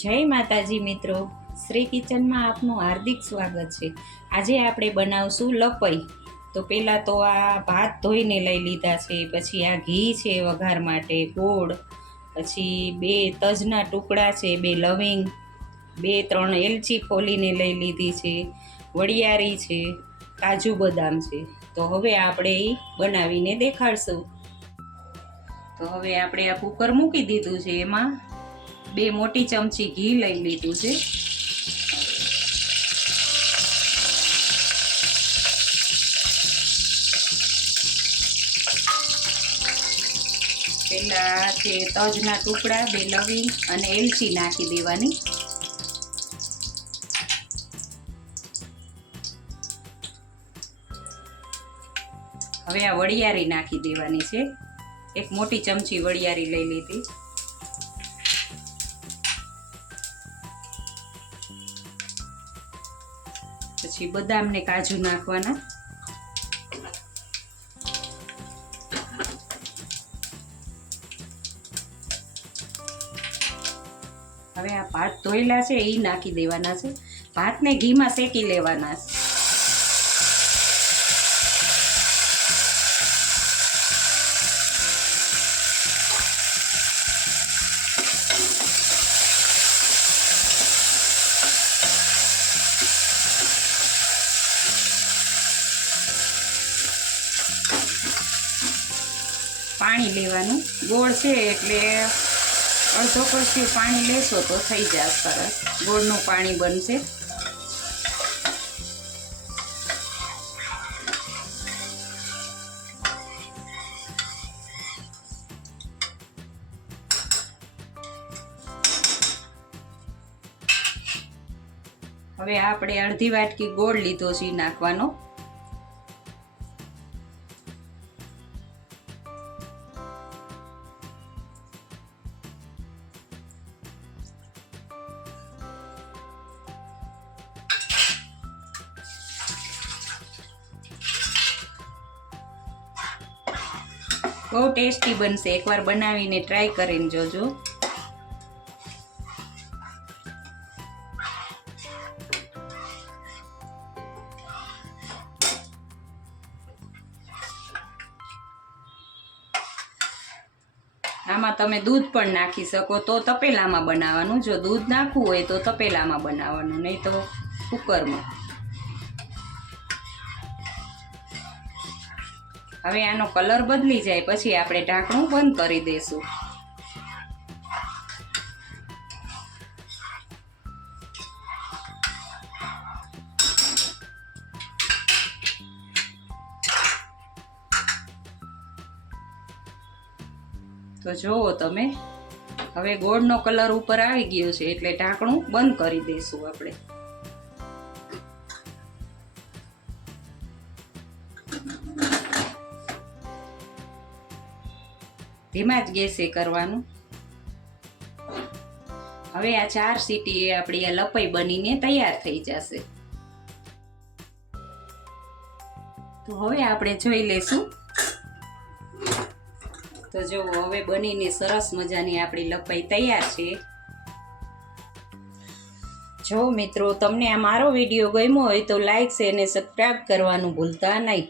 જય માતાજી મિત્રો, શ્રી કિચનમાં આપનું હાર્દિક સ્વાગત છે। આજે આપણે બનાવશું લપઈ। તો પહેલાં તો આ ભાત ધોઈને લઈ લીધા છે, પછી આ ઘી છે વઘાર માટે, ગોળ, પછી 2 તજના ટુકડા છે, 2 લવિંગ, 2-3 એલચી ફોલીને લઈ લીધી છે, વરિયાળી છે, કાજુ બદામ છે। તો હવે આપણે એ બનાવીને દેખાડશું। તો હવે આપણે આ કુકર મૂકી દીધું છે, એમાં 2 મોટી ચમચી ઘી લઈ લીધું છે। પહેલા છે તજના ટુકડા, 2 લવિંગ અને એલચી નાખી દેવાની। હવે આ વરિયાળી નાખી દેવાની છે, 1 મોટી ચમચી વરિયાળી લઈ લીધી। પછી બદામ ને કાજુ નાખવાના। હવે આ ભાત ધોયેલા છે એ નાખી દેવાના છે, ભાતને ઘીમાં શેકી લેવાના છે। પાણી લેવાનું, ગોળ છે એટલે અડધો કળશી પાણી લેશો તો થઈ જાય સરસ, ગોળનું પાણી બનશે। હવે આપણે અડધી વાટકી ગોળ લીધો છે નાખવાનો। બહુ ટેસ્ટી બનશે, એકવાર બનાવીને ટ્રાય કરીને જોજો। આમાં તમે દૂધ પણ નાખી શકો, તો તપેલામાં બનાવવાનું, જો દૂધ નાખવું હોય તો તપેલામાં બનાવવાનું, નહીં તો કુકરમાં। હવે આનો કલર બદલી જાય પછી આપણે ઢાંકણું બંધ કરી દઈશું। તો જુઓ તમે, હવે ગોળનો કલર ઉપર આવી ગયો છે એટલે ઢાંકણું બંધ કરી દઈશું આપણે। ધીમા જ ગેસે કરવાનું। હવે આ 4 સીટી આપણી આ લપઈ બનીને તૈયાર થઈ જશે। તો હવે આપણે જોઈ લેશું। તો જો હવે બનીને સરસ મજાની આપણી લપઈ તૈયાર છે। જો મિત્રો તમને આ મારો વિડીયો ગમ્યો હોય તો લાઈક, શેર અને સબસ્ક્રાઇબ કરવાનું ભૂલતા નહીં।